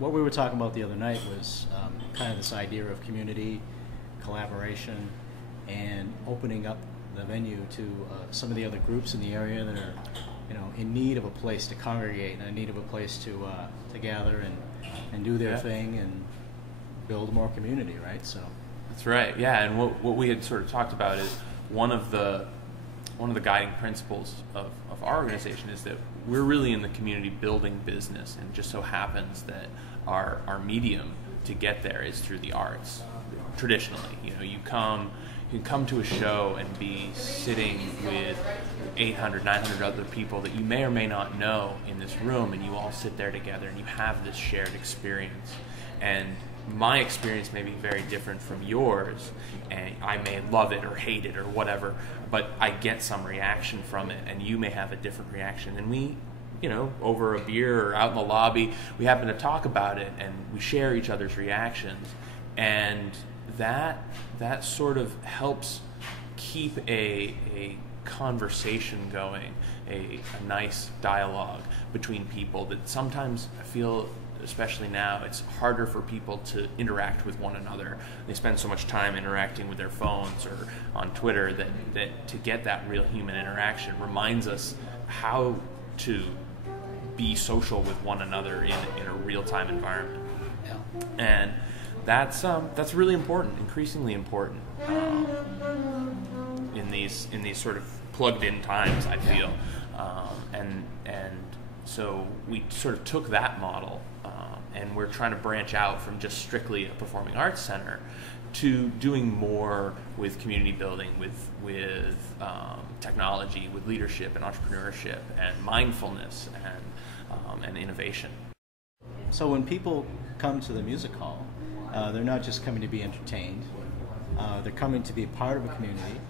what we were talking about the other night was kind of this idea of community, collaboration, and opening up the venue to some of the other groups in the area that are, in need of a place to congregate and in need of a place to gather and do their thing and build more community, right? So that's right. Yeah, and what we had sort of talked about is one of the guiding principles of our organization is that we're really in the community building business, and it just so happens that our medium to get there is through the arts. Traditionally, you can come to a show and be sitting with 800, 900 other people that you may or may not know in this room, and you all sit there together and you have this shared experience. And my experience may be very different from yours, and I may love it or hate it or whatever, but I get some reaction from it, and you may have a different reaction. And we, over a beer or out in the lobby, we happen to talk about it, and we share each other's reactions, and that sort of helps keep a conversation going, a nice dialogue between people that sometimes I feel, especially now, it's harder for people to interact with one another. They spend so much time interacting with their phones or on Twitter that to get that real human interaction reminds us how to be social with one another in a real-time environment. Yeah. And that's really important, increasingly important in these sort of plugged-in times, I feel. And so we sort of took that model, and we're trying to branch out from just strictly a performing arts center to doing more with community building, with technology, with leadership and entrepreneurship and mindfulness and innovation. So when people come to the music hall, they're not just coming to be entertained. They're coming to be part of a community,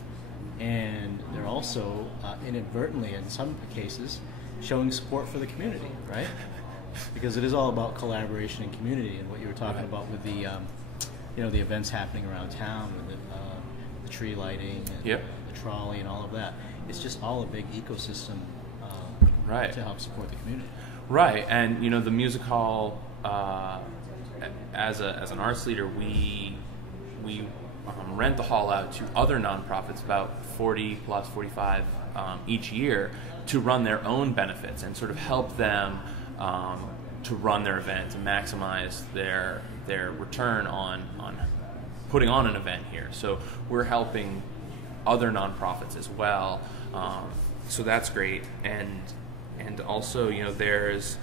and they're also inadvertently, in some cases, showing support for the community, right? Because it is all about collaboration and community, and what you were talking about with the, the events happening around town, with the tree lighting and the trolley and all of that. It's just all a big ecosystem to help support the community. Right, and the music hall, as an arts leader, we rent the hall out to other nonprofits, about 40 plus 45 each year, to run their own benefits and sort of help them to run their events and maximize their return on putting on an event here. So we're helping other nonprofits as well. So that's great, and also there's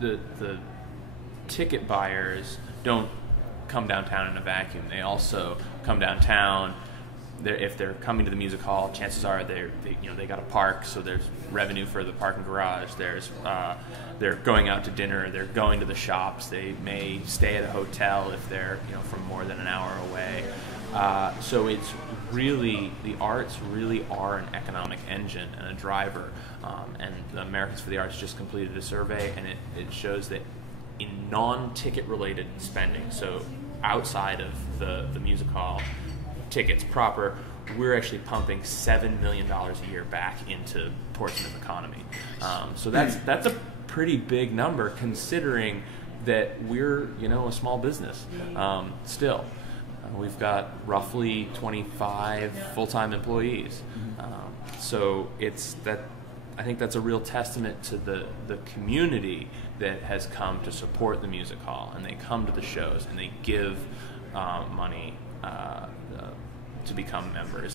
the ticket buyers don't come downtown in a vacuum. They also come downtown. If they're coming to the music hall, chances are they got a park, so there's revenue for the parking garage. They're going out to dinner. They're going to the shops. They may stay at a hotel if they're from more than an hour away. So it's really, the arts really are an economic engine and a driver. And the Americans for the Arts just completed a survey, and it shows that in non-ticket related spending, so outside of the music hall tickets proper, we're actually pumping $7 million a year back into Portsmouth economy. So that's a pretty big number, considering that we're a small business still. We've got roughly 25 full-time employees. So I think that's a real testament to the community that has come to support the music hall, and they come to the shows and they give money to become members.